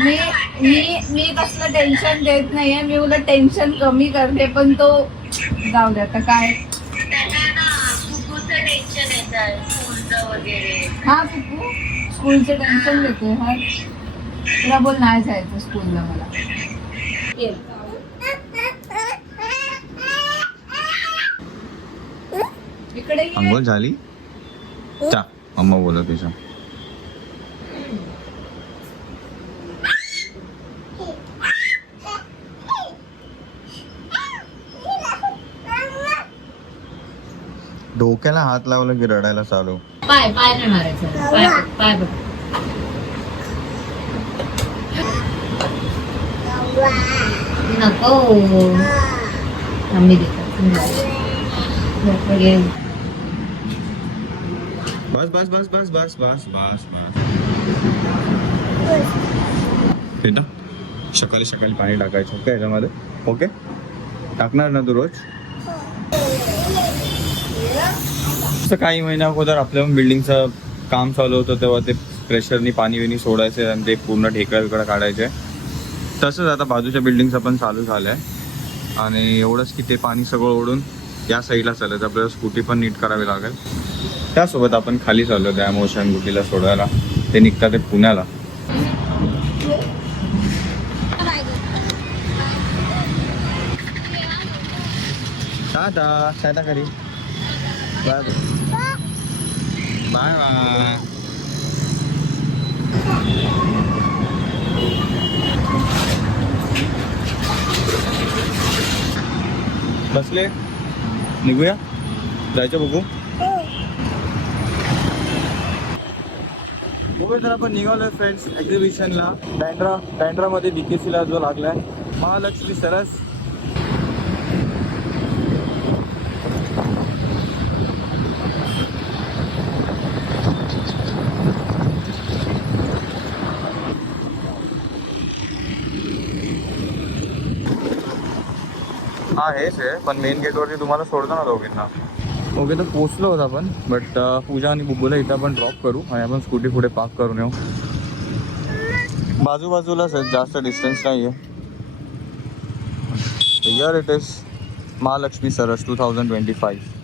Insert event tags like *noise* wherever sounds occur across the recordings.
मी मी मी कसलं टेन्शन देत नाहीये. मी उलट टेन्शन कमी करते पण तो जाऊ दे आता काय? त्यांना ना खूपच टेन्शन येतं स्कूलचं वगैरे. हा पुपू स्कूलचं टेन्शन देते हा. तुला बोल नाही जायचं स्कूलला मला. ये. इकडे ये. अंघोळ झाली? चा मम्मा बोलत तिच्या डोक्याला हात लावला की रडायला चालू. पाय पाय नाही मारायचं. पाय पाय नको. आम्ही बस बस बस बस बस बस बस बस. बेटा सकाळी सकाळी पाणी टाकायचं. ओके याच्यामध्ये. ओके? टाकणार ना तू रोज? जसं काही महिन्या अगोदर आपल्या बिल्डिंगचं काम चालू होतं तेव्हा ते प्रेशरनी पाणी विणी सोडायचे आणि ते पूर्ण ढेकळा बिकळा काढायचे. तसंच आता बाजूच्या बिल्डिंगचं पण चालू झालं आहे आणि एवढंच की ते पाणी सगळं ओढून या साईडला चालत आपल्याला स्कूटी पण नीट करावी लागेल. त्यासोबत आपण खाली चाललो त्या मोशन गुटीला सोडायला. ते निघतात ते पुण्याला. टाटा टाटा करी. बाय. बाय बाय बसले? निघूया? जायचं बघू. बघूया तर आपण निघालोय फ्रेंड्स एक्झिबिशनला बँड्रा बँड्रामध्ये बी के सीला जो लागलाय. महालक्ष्मी सरस. हा हेच आहे. पण मेन गेटवरती तुम्हाला सोडतो ना दोघींना. ओके तर पोचलो होतो आपण. बट uh, पूजा आणि बुब्बूला इथं आपण ड्रॉप करू आणि आपण स्कूटी पुढे पार्क करून येऊ. बाजूबाजूलाच आहे जास्त डिस्टन्स नाही आहे year it is Mahalakshmi Saras two thousand twenty five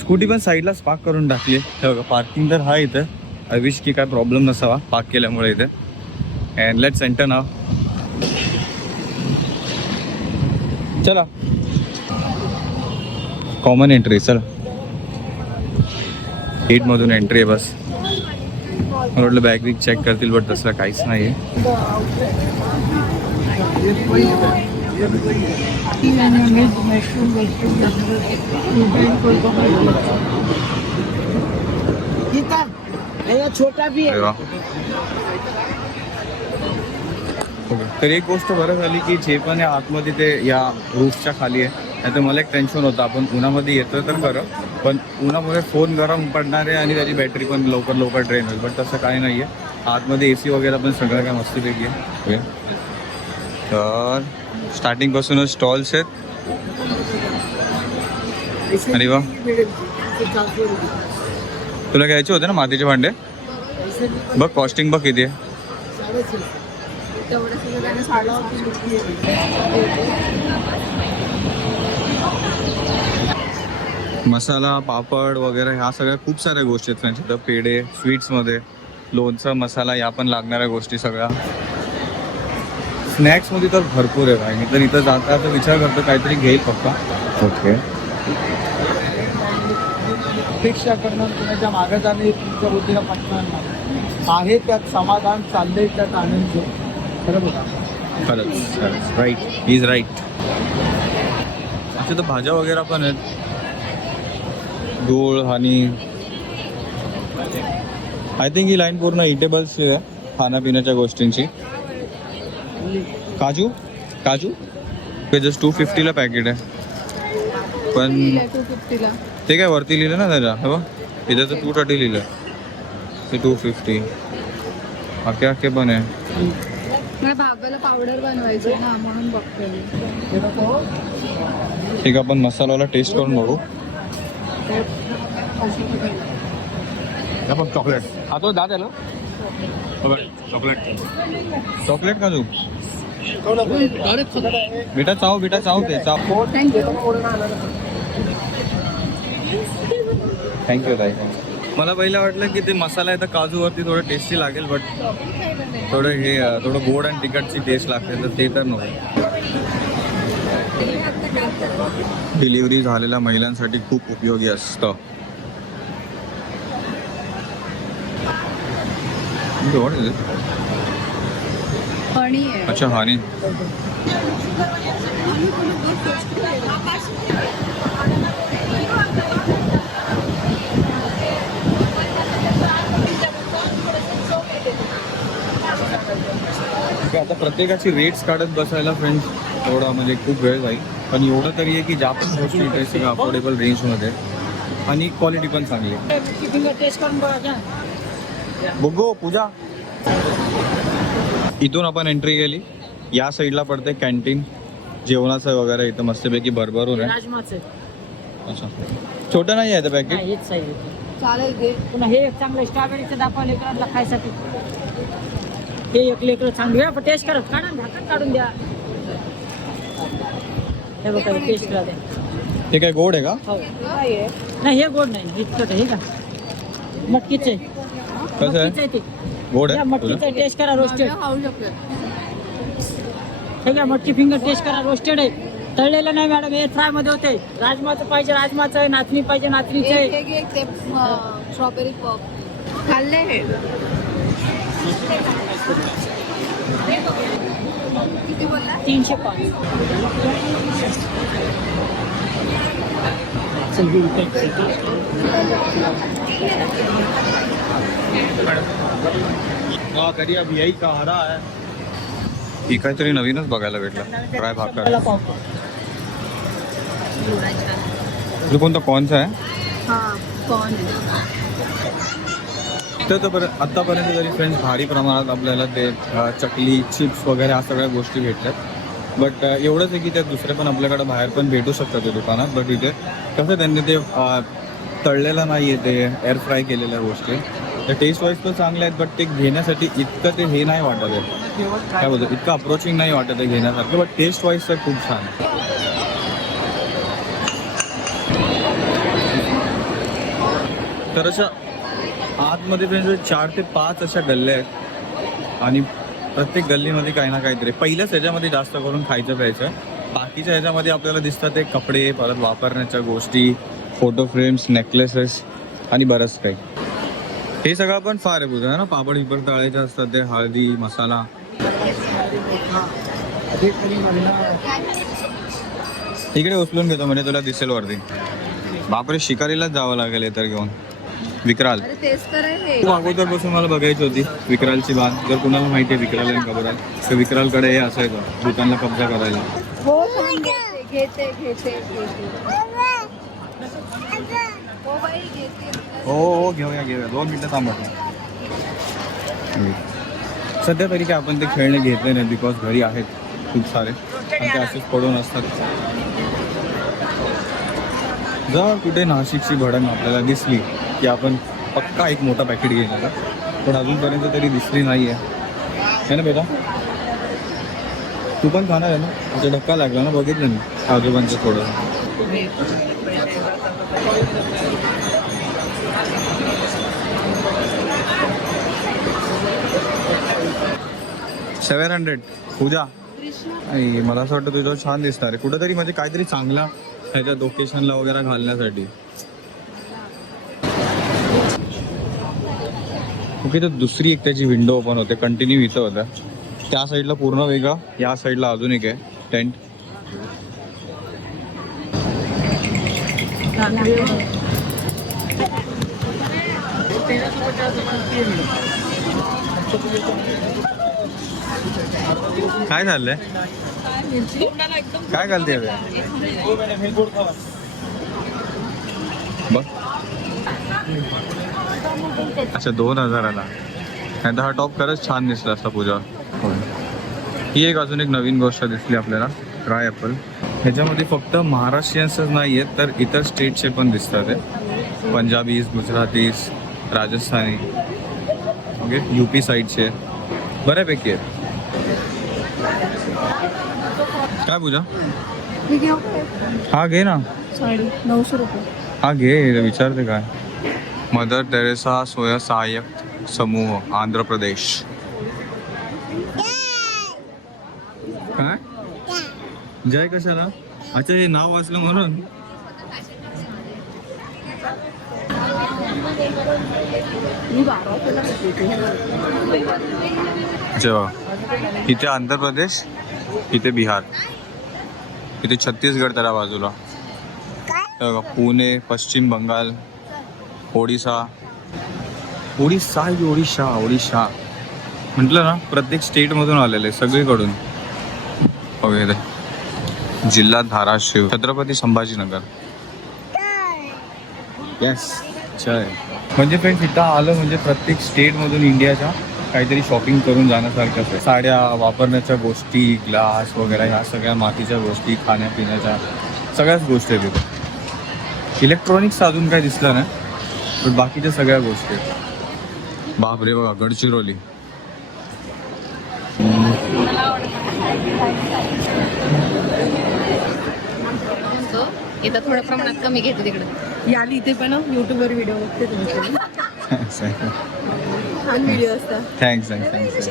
scooty पण साईडलाच पार्क करून टाकली आहे. बघा पार्किंग तर हा इथं. आय विश की काय प्रॉब्लेम नसावा पार्क केल्यामुळे इथे. अँड लेट सेंटर ना चला. कॉमन एंट्री चला. मधून एंट्री आहे बस. वाटलं बॅग बिग चेक करतील बट तसं काहीच नाही आहे छोटा भी अरे तर एक गोष्ट बरं झाली की जे पण आहे आतमध्ये ते या रूफच्या खाली आहे नाही तर मला एक टेन्शन होतं. आपण उन्हामध्ये येतो तर खरं पण उन्हामध्ये फोन गरम पडणार आहे आणि त्याची बॅटरी पण लवकर लवकर ड्रेन होईल. पण तसं काही नाही आहे आतमध्ये ए सी वगैरे पण सगळं काय मस्तीपैकी आहे. ओके तर स्टार्टिंगपासूनच स्टॉल्स आहेत. अरे वा तुला घ्यायचे होते ना मातीचे भांडे? बघ कॉस्टिंग बघ किती आहे. तेवढं त्याने मसाला पापड वगैरे ह्या सगळ्या खूप साऱ्या गोष्टी आहेत त्यांच्या इथं पेढे स्वीट्समध्ये लोणचं मसाला या पण लागणाऱ्या गोष्टी सगळ्या. स्नॅक्समध्ये तर भरपूर आहे भाई. मी तर इथं जाता तर विचार करतो काहीतरी घेईल पप्पा. ओके. अपेक्षा करणं कुणाच्या मागे जाणे तुमच्या बुद्धीला पटणार नाही. आहे त्यात समाधान चाललंय त्यात आनंद. खरंच खरंच राईट इज राईट अच्छा तर भाज्या वगैरे पण आहेत. गूळ आणि आय थिंक ही लाईन पूर्ण इटेबल्स आहे खाण्यापिण्याच्या गोष्टींची. काजू? काजू? ते जस्ट टू फिफ्टीला पॅकेट आहे. पण ते काय वरती लिहिलं ना त्याच्या हो बघ. इथं तर टू थर्टी लिहिलं. ते टू फिफ्टी अख्खे अख्खे पण आहे. मला बाबाला पावडर बनवायची ना म्हणून बघते मी. ठीक आहे आपण मसालावाला टेस्ट करून बघू. बघ चॉकलेट हा तो दाद आहे ना? चॉकलेट चॉकलेट का तू? बेटा चाव बेटा चाव ते चाव. थँक्यू ताई. मला पहिलं वाटलं की ते मसाला आहे तर काजूवरती थोडं टेस्टी लागेल बट थोडं हे थोडं गोड आणि तिखटची टेस्ट लागते तर ते तर नको. डिलिव्हरी झालेल्या महिलांसाठी खूप उपयोगी असतं. अच्छा हानी आता प्रत्येकाची रेट्स काढत बसायला फ्रेंड्स एवढा म्हणजे खूप वेळ जाईल. पण एवढं तरी आहे की ज्या पण गोष्टी इथे सगळं अफोर्डेबल रेंजमध्ये आणि क्वालिटी पण चांगली आहे. टेस्ट करून बघा पूजा. इथून आपण एंट्री केली या साईडला पडते कॅन्टीन जेवणाचं वगैरे इथं मस्तपैकी भरभरून आहे. अच्छा. छोटं नाही आहे ते पॅकेट नाही हेच साईज आहे. चालेल हे एक चांगलं स्ट्रॉबेरीचं दाखवा लेकरांना खायसाठी. हे एक लेकर चांगलं टेस्ट करत. काढा ना, झाकण काढून द्या. हे बघा टेस्ट करा. द्या हे काय गोड आहे का? हो. नाही हे गोड नाही. इतकं हे का? मटकीचं आहे. कसं आहे? ते. गोड या आहे? मटकीचं टेस्ट करा रोस्टेड हे घ्या मटकी फिंगर टेस्ट करा रोस्टेड आहे. तळलेलं नाही मॅडम हे फ्रायमध्ये होते. राजमाचं पाहिजे राजमाचं आहे. नाचणी पाहिजे नाचणीचं आहे. एक एक ते स्ट्रॉबेरी पॉप खाल्ले हे तीनशे पाच. कधी अब यही कहा आहे ही काहीतरी नवीनच बघायला भेटलं. फ्राय भाकर तुझं कोणता कॉनचा आहे. तर तर आत्तापर्यंत तरी फ्रेंड्स भारी प्रमाणात आपल्याला ते चकली चिप्स वगैरे ह्या सगळ्या गोष्टी भेटतात बट एवढंच आहे की त्या दुसरे पण आपल्याकडे बाहेर पण भेटू शकतात ते दुकानात. बट इथे कसं त्यांनी ते तळलेलं नाही आहे ते एअर फ्राय केलेल्या गोष्टी. तर टेस्ट वाईज तर चांगले आहेत बट ते घेण्यासाठी इतकं ते हे नाही वाटत आहे. काय बोलतो? इतकं अप्रोचिंग नाही वाटत आहे घेण्यासारखं. बट टेस्ट वाईज तर खूप छान तर अशा आतमध्ये फ्रेंड्स चार ते पाच अशा गल्ल्या आहेत. आणि प्रत्येक गल्लीमध्ये काही ना काहीतरी. पहिल्याच ह्याच्यामध्ये जास्त करून खायचं प्यायचं. बाकीच्या ह्याच्यामध्ये आपल्याला दिसतात ते कपडे परत वापरण्याच्या गोष्टी फोटो फ्रेम्स नेकलेसेस आणि बरंच काही. हे सगळं पण फार आहे बुजा ना? पापड बिपड तळायचे असतात ते हळदी मसाला. इकडे उचलून घेतो म्हणजे तुला दिसेल वरती. बापरे शिकारीलाच जावं लागेल इतर तर घेऊन. विक्राल. हे खूप अगोदर बसून मला बघायची होती विक्रालची बात जर कुणाला माहिती आहे विक्राल आणि कबराल तर विक्रालकडे हे असायचं दुकानला कब्जा करायला. हो थांब, घेते घेते घेते घेते. हो बाई घेते. हो हो घेऊया घेऊया. दोन मिनटं थांबत सध्या तरी काय आपण ते खेळणे घेतले नाही बिकॉज घरी आहेत खूप सारे. आणि ते असेच पडून असतात. जर कुठे नाशिकची भडंग आपल्याला दिसली की आपण पक्का एक मोठा पॅकेट घेणार पण अजूनपर्यंत तरी दिसली नाही आहे ना बेटा? तू पण खाणार आहे ना? तुझा धक्का लागला ना बघितलं मी. आजोबांचं थोडं. Seven hundred Pooja. नाही मला असं वाटतं तुझं छान दिसणार आहे. कुठंतरी म्हणजे काहीतरी चांगला ह्याच्या लोकेशनला वगैरे घालण्यासाठी. ओके तर दुसरी एक त्याची विंडो ओपन होते कंटिन्यू इथं होतं. त्या साईडला पूर्ण वेगळा या साईडला अजून एक आहे टेंट काय झालंय? काय घालते बघ अच्छा दोन हजाराला. नाही तर हा टॉप खरंच छान दिसला असता पूजा. ही एक अजून एक नवीन गोष्ट दिसली आपल्याला ड्राय ॲपल ह्याच्यामध्ये फक्त महाराष्ट्रीयन्सच नाही आहेत तर इतर स्टेटचे पण दिसतात आहे Punjabis Gujaratis Rajasthani. Okay U P साईडचे बऱ्यापैकी आहेत. काय पूजा? हा घे ना. साडी नऊशे रुपये. हा घे विचारते काय. मदर टेरेसा स्वयं सहाय्यक समूह आंध्र प्रदेश. काय? जय कशाला? अच्छा हे नाव वाचलं म्हणून. जेव्हा. इथे आंध्र प्रदेश इथे बिहार. इथे छत्तीसगड त्याला बाजूला. पुणे पश्चिम बंगाल ओडिसा. ओडिसा आहे ओडिशा ओडिशा. म्हटलं ना प्रत्येक स्टेटमधून आलेले सगळीकडून. वगैरे जिल्हा धाराशिव छत्रपती संभाजीनगर. येस चय म्हणजे फ्रेंड्स इथं आलं म्हणजे प्रत्येक स्टेटमधून इंडियाच्या काहीतरी शॉपिंग करून जाण्यासारखं आहे. साड्या वापरण्याच्या गोष्टी ग्लास वगैरे ह्या सगळ्या मातीच्या गोष्टी खाण्यापिण्याच्या सगळ्याच गोष्टी आहेत तिथं इलेक्ट्रॉनिक्स अजून काय दिसलं नाही. पण बाकीच्या सगळ्या गोष्टी आहेत. बापरे बघा गडचिरोली. इथं थोड्या प्रमाणात कमी घेते तिकडे. ही आली इथे पण युट्यूबवर व्हिडिओ बघते तुमचे *laughs* छान व्हिडिओ असतात. थँक्स थँक्स थँक्स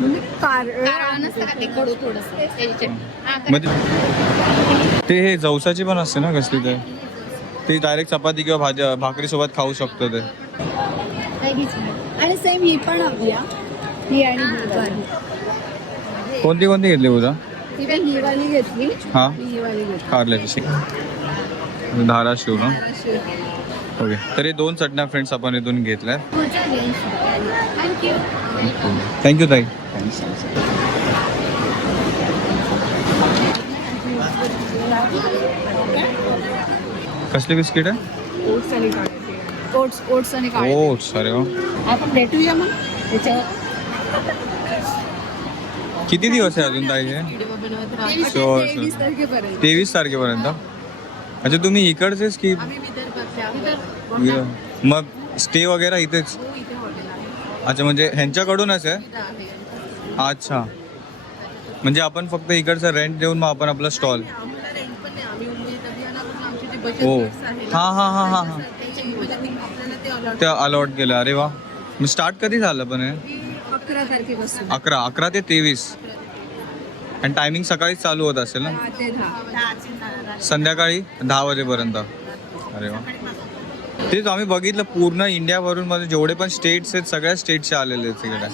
म्हणजे कार कारवा नसतं का ते कडू थोडस त्याची चटणी हा, जवसाची पण असते ना कसली ते ते डायरेक्ट चपाती किंवा भाज्या भाकरीसोबत खाऊ शकतो ते. आणि सेम ही पण हा. आणि ही कोणती कोणती घेतली उद्या ती पण ही वाली घेतली. हा. ही वाली घेतली. कारल्याची धाराशिव ना ओके. तर हे दोन चटण्या फ्रेंड्स आपण इथून घेतल्या थँक्यू थँक्यू ताई. कसली बिस्किट आहे? ओट्स आणि काळे ओट्स ओट्स आणि काळे ओट्स अरे वा. आपण भेटूया मग. त्याच्यावर किती दिवस आहे अजून ताईचे तेवीस. तारखेपर्यंत. अच्छा तुम्ही इकडचेच की. मग स्टे वगैरे इथेच? हो, अच्छा म्हणजे ह्यांच्याकडूनच आहे? अच्छा. म्हणजे आपण फक्त इकडचं रेंट देऊन मग आपण आपला स्टॉल आम्हाला रेंट पण नाही आम्ही उमेद अभियानाकडून आमचे जे बचत हो. हा हा हा हा हा. ते अलॉट ते अलॉट केलं अरे वा. मग स्टार्ट कधी झालं पण हे? अकरा तारखेपासून. अकरा अकरा ते तेवीस. आणि टायमिंग सकाळीच चालू होत असेल ना? दहा ते दहा संध्याकाळी दहा वाजेपर्यंत. अरे वा. तेच आम्ही बघितलं पूर्ण इंडियावरून मध्ये जेवढे पण स्टेट्स आहेत सगळ्या स्टेटचे आलेले आहेत तिकडे.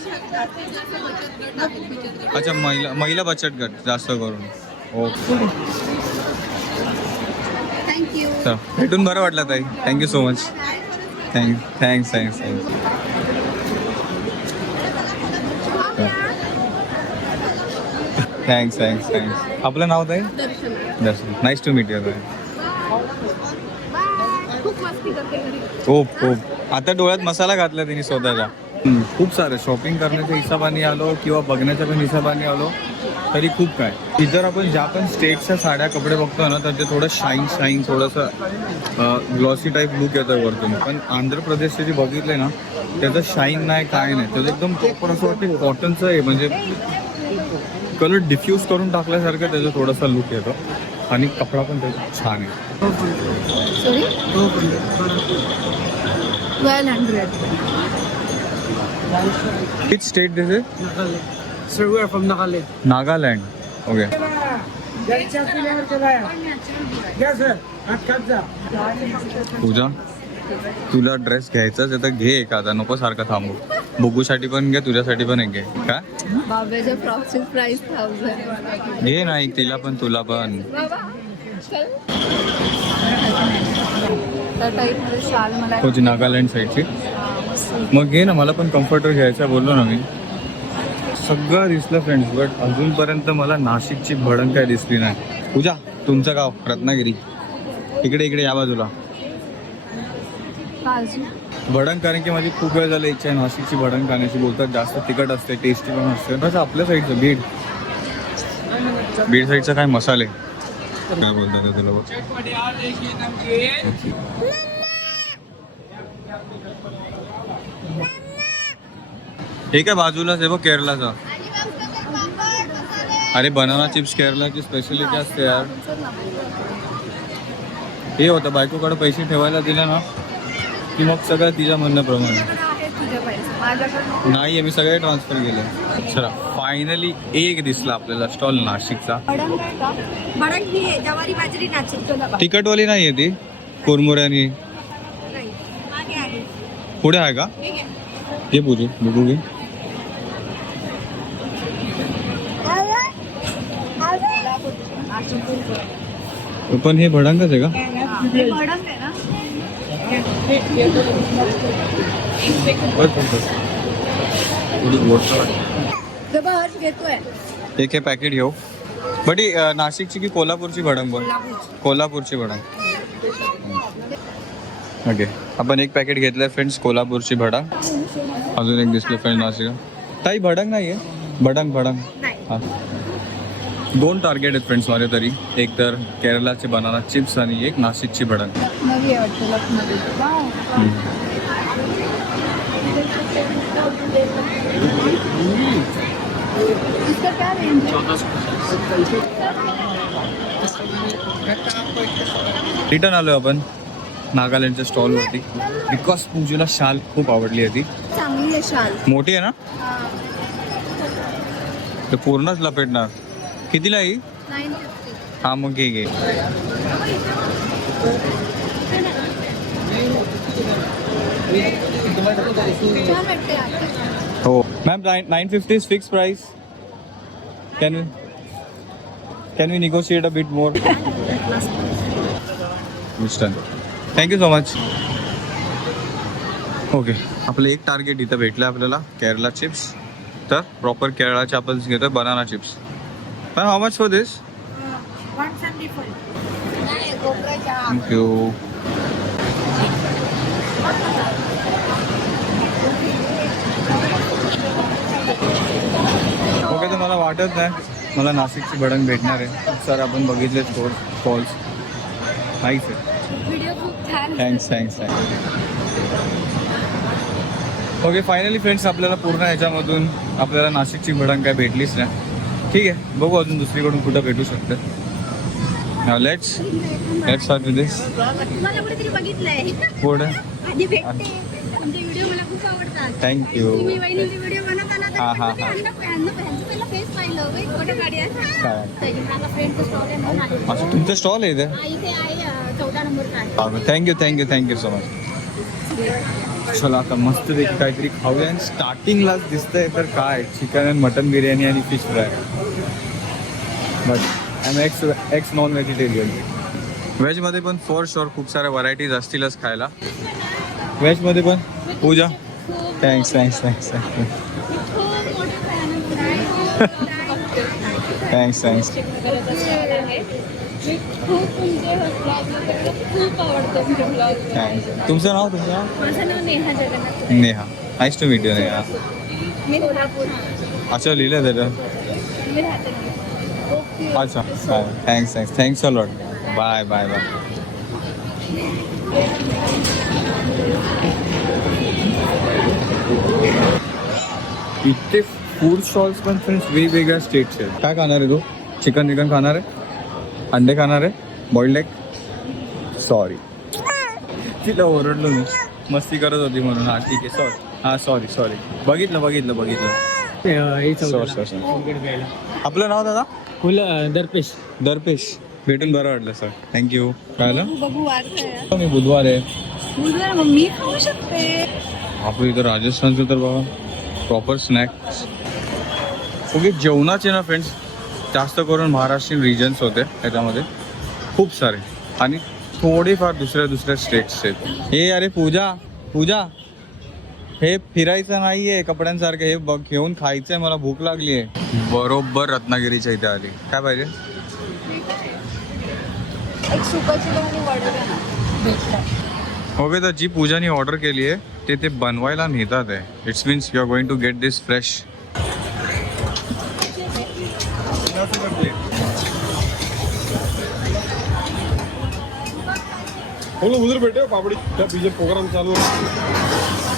अच्छा महिला महिला बचत गट जास्त करून. ओके. थँक्यू भेटून बरं वाटलं ताई. Thank you so much thank thanks thanks thanks thanks thanks thanks आपलं नाव ताई? Darshan. Nice to meet you ताई. खूप खूप. आता डोळ्यात मसाला घातला तिने स्वतःचा. खूप सारे. शॉपिंग करण्याच्या हिशोबाने आलो किंवा बघण्याच्या पण हिशोबाने आलो. तरी खूप काय. की जर आपण ज्या पण स्टेटच्या साड्या कपडे बघतो ना तर ते थोडं शाईन शाईन थोडंसं ग्लॉसी टाईप लुक येतं वरतून. पण आंध्र प्रदेशचे जे बघितले ना त्याचं शाईन नाही काय नाही. त्याचं एकदम प्रॉपर असं वाटतं कॉटनचं आहे. म्हणजे कलर डिफ्यूज करून टाकल्यासारखं त्याचं थोडासा लुक येतो. आणि कपडा पण त्याचा छान आहे. State this is Sir, we are from Nagaland. At Kabza. Pooja तुला ड्रेस घ्यायचाच आहे तर घे एखादा. नको सारखा थांबू. बुगूसाठी पण घे तुझ्यासाठी पण एक घे. का घे ना एक तिला पण तुला पण. नागालँड साईडची मस्त. मग घे ना मला पण कम्फर्टर घ्यायचा बोललो ना मी. सगळं दिसलं फ्रेंड्स बट अजूनपर्यंत मला नाशिकची भडण काय दिसली नाही. पूजा तुमचं गाव रत्नागिरी. इकडे इकडे या बाजूला. भडंग कारण की माझी खूप वेळ झाली इच्छा आहे नाशिकची भडंग खाण्याची. बोलतात जास्त तिखट असते टेस्टी पण असते. तसं आपल्या साईडचं बीड. बीड साईडचं काय मसाले? काय बोलतात ते तुला बघ ठीक आहे बाजूलाच आहे बघ केरलाचा अरे बनाना चिप्स केरलाची स्पेशलिटी असते यार. हे होतं बायकोकडे पैसे ठेवायला दिले ना की मग सगळं तिच्या म्हणण्याप्रमाणे नाही. मी सगळे ट्रान्सफर केले. चला फायनली एक दिसला आपल्याला स्टॉल नाशिकचा. तिकटवाली नाही आहे ती कुरमुऱ्यानी. पुढे आहे का? हे पूजी बघू घे. पण हे भडंगच आहे का? हे एक हे पॅकेट घेऊ. बट ही नाशिकची की कोल्हापूरची भडंग बोल? कोल्हापूरची. भडंग. ओके. आपण एक पॅकेट घेतलंय फ्रेंड्स कोल्हापूरची भडंग. अजून एक दिसलं फ्रेंड नाशिक ताई भडंग नाही आहे भडंग भडंग. नाही. हा. दोन टार्गेट आहेत फ्रेंड्स माझे तरी. एक तर केरलाचे बनाना चिप्स आणि एक नाशिकची है रिटर्न आलो आपण. नागालँडच्या स्टॉलवरती बिकॉज पूजेला शाल खूप आवडली आहे ती. चांगली आहे शाल. मोठी आहे ना? तर पूर्णच लपेटणार. कितीला आहे? हा मग घे घे. हो. Ma'am nine fifty is fix price can can we negotiate a bit more mister thank you so much okay आपलं एक टार्गेट इथं भेटलं आपल्याला केरला चिप्स तर प्रॉपर केरळाचे आपण घेतो banana chips ma'am how much for this one seventy five thank you okay तर मला वाटत नाही. मला नाशिकची भडंग भेटणार आहे. सर आपण बघितले स्टोर व्हिडिओ खूप छान thanks thanks thanks okay finally friends आपल्याला पूर्ण ह्याच्यामधून आपल्याला नाशिकची भडंग काय भेटलीच नाही. ठीक आहे. बघू अजून दुसरीकडून कुठं भेटू शकतं. लेट्स लेट्स विथ दिस पुढे आधी भेटते. तुमचे व्हिडिओ मला खूप आवडतात. थँक्यू हा, हा, हा. अच्छा तुमचं स्टॉल आहे इथे? हा, thank you thank you thank you so much चला आता मस्त पैकी काहीतरी खाऊया. आणि स्टार्टिंगलाच दिसतंय तर काय? चिकन अँड मटन बिर्याणी आणि fish fry but I am ex ex non vegetarian व्हेजमध्ये पण फॉर शुअर खूप साऱ्या व्हरायटीज असतीलच खायला. व्हेजमध्ये पण? पूजा? थँक्स थँक्स थँक्स आहे. *laughs* थँक्स थँक्स मी खूप तुमचे vlog वगैरे खूप आवडतं तुमचे. थँक्स तुमचं नाव तुमचं नाव माझं नाव Neha Jagannath Neha. Nice to meet you Neha मी कोल्हापूर. अच्छा लिहिलं त्याचं मी राहते ओके. अच्छा thanks thanks thanks a lot bye bye bye इथे फ़ूड स्टॉल्स पण फ्रेंड्स वेगवेगळ्या स्टेटचे आहेत. काय खाणार आहे तू? चिकन चिकन खाणार आहे? अंडे खाणार आहे. बॉइल्ड एग सॉरी तिला ओरडलो मी. मस्ती करत होती म्हणून. हा ठीक आहे. सॉरी हा सॉरी सॉरी बघितलं बघितलं बघितलं. सॉरी सॉरी आपलं नाव दादा? फुल दरपेश. दरपेश. भेटून बरं वाटलं सर थँक्यू काय मी बुधवार आहे. मी खाऊ शकते. आपलं इथं राजस्थानचं तर बाबा प्रॉपर स्नॅक्स ओके जेवणाचे ना फ्रेंड्स जास्त करून महाराष्ट्रीयन रिजन्स होते त्याच्यामध्ये खूप सारे. आणि थोडेफार दुसऱ्या दुसऱ्या स्टेट्सचे आहेत. हे अरे पूजा पूजा. हे फिरायचं नाही आहे कपड्यांसारखं. हे बघ घेऊन खायचं आहे मला भूक लागली आहे बरोबर रत्नागिरीच्या इथे आली. काय पाहिजे? ओके तर जी पूजानी ऑर्डर केली आहे ते ते बनवायला नेतात आहे. It's means you are going to get this fresh हम लोग उधर बैठे हो पापड़ी क्या पीछे प्रोग्राम चालू है।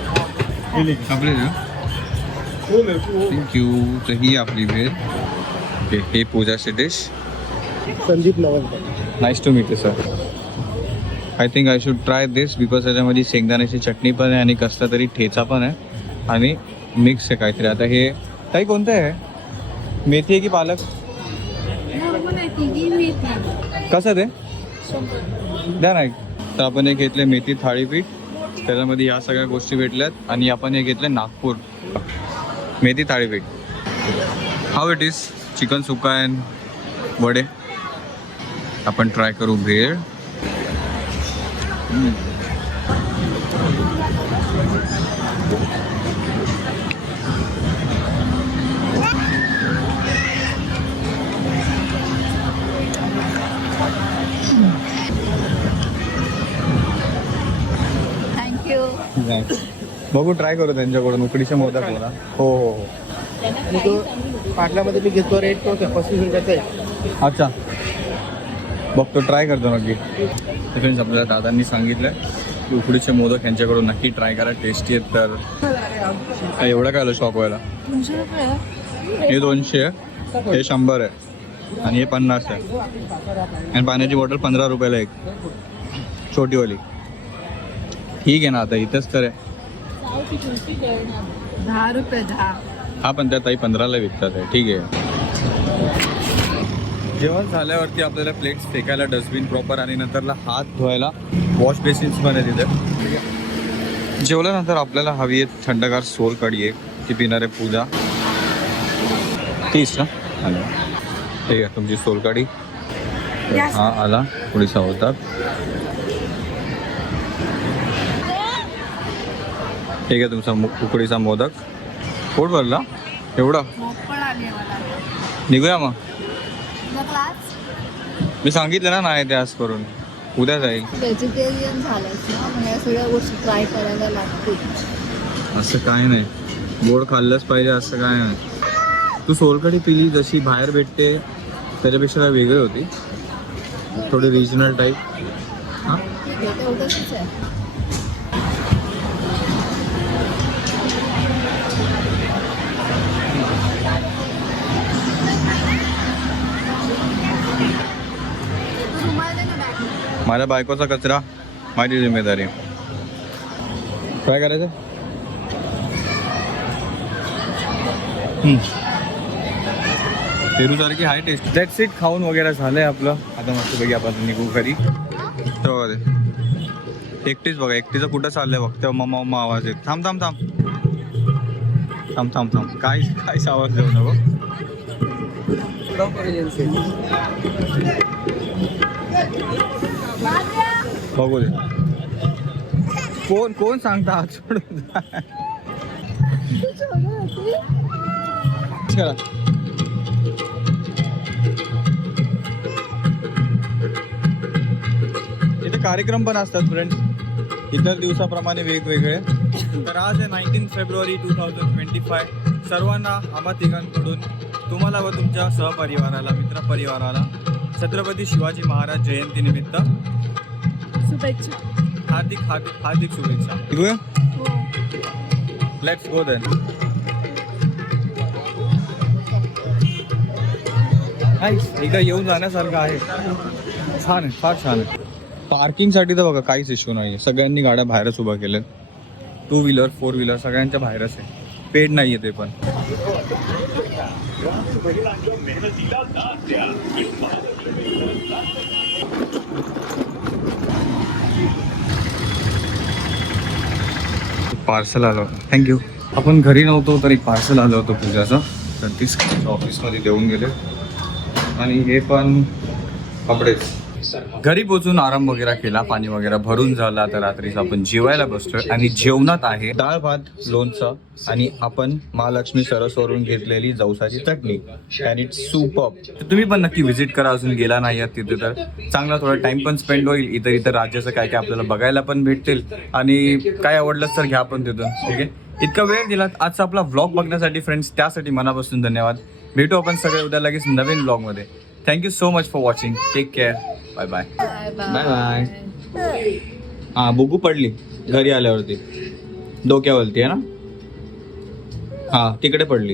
आपले है? तू थँक्यू तर ही आपली भेळ हे पूजाची dish Sandeep Navalkar nice to meet you sir I think I should try this because त्याच्यामध्ये शेंगदाण्याची चटणी पण आहे आणि कसला तरी ठेचा पण आहे. आणि मिक्स आहे काहीतरी. आता हे काही कोणतं आहे? मेथी आहे की पालक? कसं ते? द्या ना एक. तर आपण हे घेतले मेथी थाळीपीठ. त्याच्यामध्ये या सगळ्या गोष्टी भेटल्यात. आणि आपण हे घेतले Nagpur. Methi thalipeeth. How it is chicken sukka and vade? आपण ट्राय करू भेळ. बघू ट्राय करू त्यांच्याकडून उकडीचे मोदक मला हो हो हो. आणि तो पाटल्यामध्ये मी घेतो रेट तो पस्तीस रुपयाचा आहे. अच्छा. बघतो ट्राय करतो नक्की. फ्रेंड्स आपल्याला दादांनी सांगितलं की उकडीचे मोदक यांच्याकडून नक्की ट्राय करा टेस्टी आहेत तर. काय एवढं काय आलं शॉक व्हायला? हे दोनशे आहे. हे शंभर आहे. आणि हे पन्नास आहे. आणि पाण्याची बॉटल पंधरा रुपयाला एक. छोटीवाली. ठीक आहे ना आता इथंच तर आहे. हा पण त्या ताई पंधराला विकतात आहे. ठीक आहे. जेवण झाल्यावरती आपल्याला प्लेट्स फेकायला डस्टबिन प्रॉपर आणि नंतरला हात धुवायला वॉश बेसिन्स आहे तिथे जेवल्यानंतर आपल्याला हवी आहे थंडगार सोल कढी आहे ती पिणार आहे पूजा. तीस ना? ठीक आहे तुमची सोल कढी. हा आला पुढीचा होता ठीक आहे तुमचा मु- उकडीचा मोदक. पोट भरला? एवढा? निघूया मग. तुझा क्लास मी सांगितलं ना नाही ते आज करून. उद्या जाईल. व्हेजिटेरियन झालंच ना मग या सगळ्या गोष्टी ट्राय करायला लागतील. असं काय नाही. गोड खाल्लंच पाहिजे असं काय नाही. तू सोलकढी पिली जशी बाहेर भेटते त्याच्यापेक्षा काय वेगळी होती? थोडी रिजनल टाईप हां ठीक आहे तेवढंच आहे. माझ्या बायकोचा कचरा माझी जिम्मेदारी. काय करायचं? पेरूसारखी हाय टेस्ट दॅट सीट खाऊन वगैरे झालंय आपलं. आता मस्तपैकी आपण निघू घरी. तर एकटीच बघा एकटीचं कुठं चाललंय बघ. तेव्हा मम्मा मम्मा आवाज येत. थांब थांब थांब. थांब थांब थांब. काय काहीच आवाज देऊ नको. बघू दे कोण कोण सांगता सोडून? चला. इथे कार्यक्रम पण असतात फ्रेंड्स इतर दिवसाप्रमाणे वेगवेगळे. तर आज आहे nineteen February two thousand twenty five सर्वांना आम्हा तिघांकडून तुम्हाला व तुमच्या सहपरिवाराला मित्रपरिवाराला छत्रपती शिवाजी महाराज जयंतीनिमित्त शुभेच्छा हार्दिक हार्दिक हार्दिक शुभेच्छा. निघूया हो. लेट्स गो देन इकडे येऊन जाण्यासारखं आहे. छान आहे फार छान आहे. पार्किंगसाठी तर बघा काहीच इश्यू नाही आहे सगळ्यांनी गाड्या बाहेरच उभा केल्यात. टू व्हीलर फोर व्हीलर सगळ्यांच्या बाहेरच आहे. पेड नाही आहे ते पण. पार्सल आलं होतं. थँक्यू आपण घरी नव्हतो तर एक पार्सल आलं होतं पूजाचं. तर तीच ऑफिसमध्ये देऊन गेले. आणि हे पण कपडेच. घरी पोचून आराम वगैरे केला पाणी वगैरे भरून झाला तर रात्रीच आपण जेवायला बसतोय आणि जेवणात आहे डाळ भात लोणचं आणि आपण महालक्ष्मी सरसवरून घेतलेली जवसाची चटणी. आणि सुपर तुम्ही पण नक्की व्हिजिट करा अजून गेला नाही आहात तिथे तर. चांगला थोडा टाइम पण स्पेंड होईल. इतर इतर राज्याचं काय काय आपल्याला बघायला पण भेटतील. आणि काय आवडलं तर घ्या पण तिथून. ओके इतका वेळ दिलात. आजचा आपला व्लॉग बघण्यासाठी फ्रेंड्स त्यासाठी मनापासून धन्यवाद. भेटू आपण सगळे उद्या लगेच नवीन व्लॉगमध्ये thank you so much for watching take care bye bye bye bye हां बुगू पडली. घरी आल्यावरती. डोक्यावरती आहे ना? हां तिकडे पडली.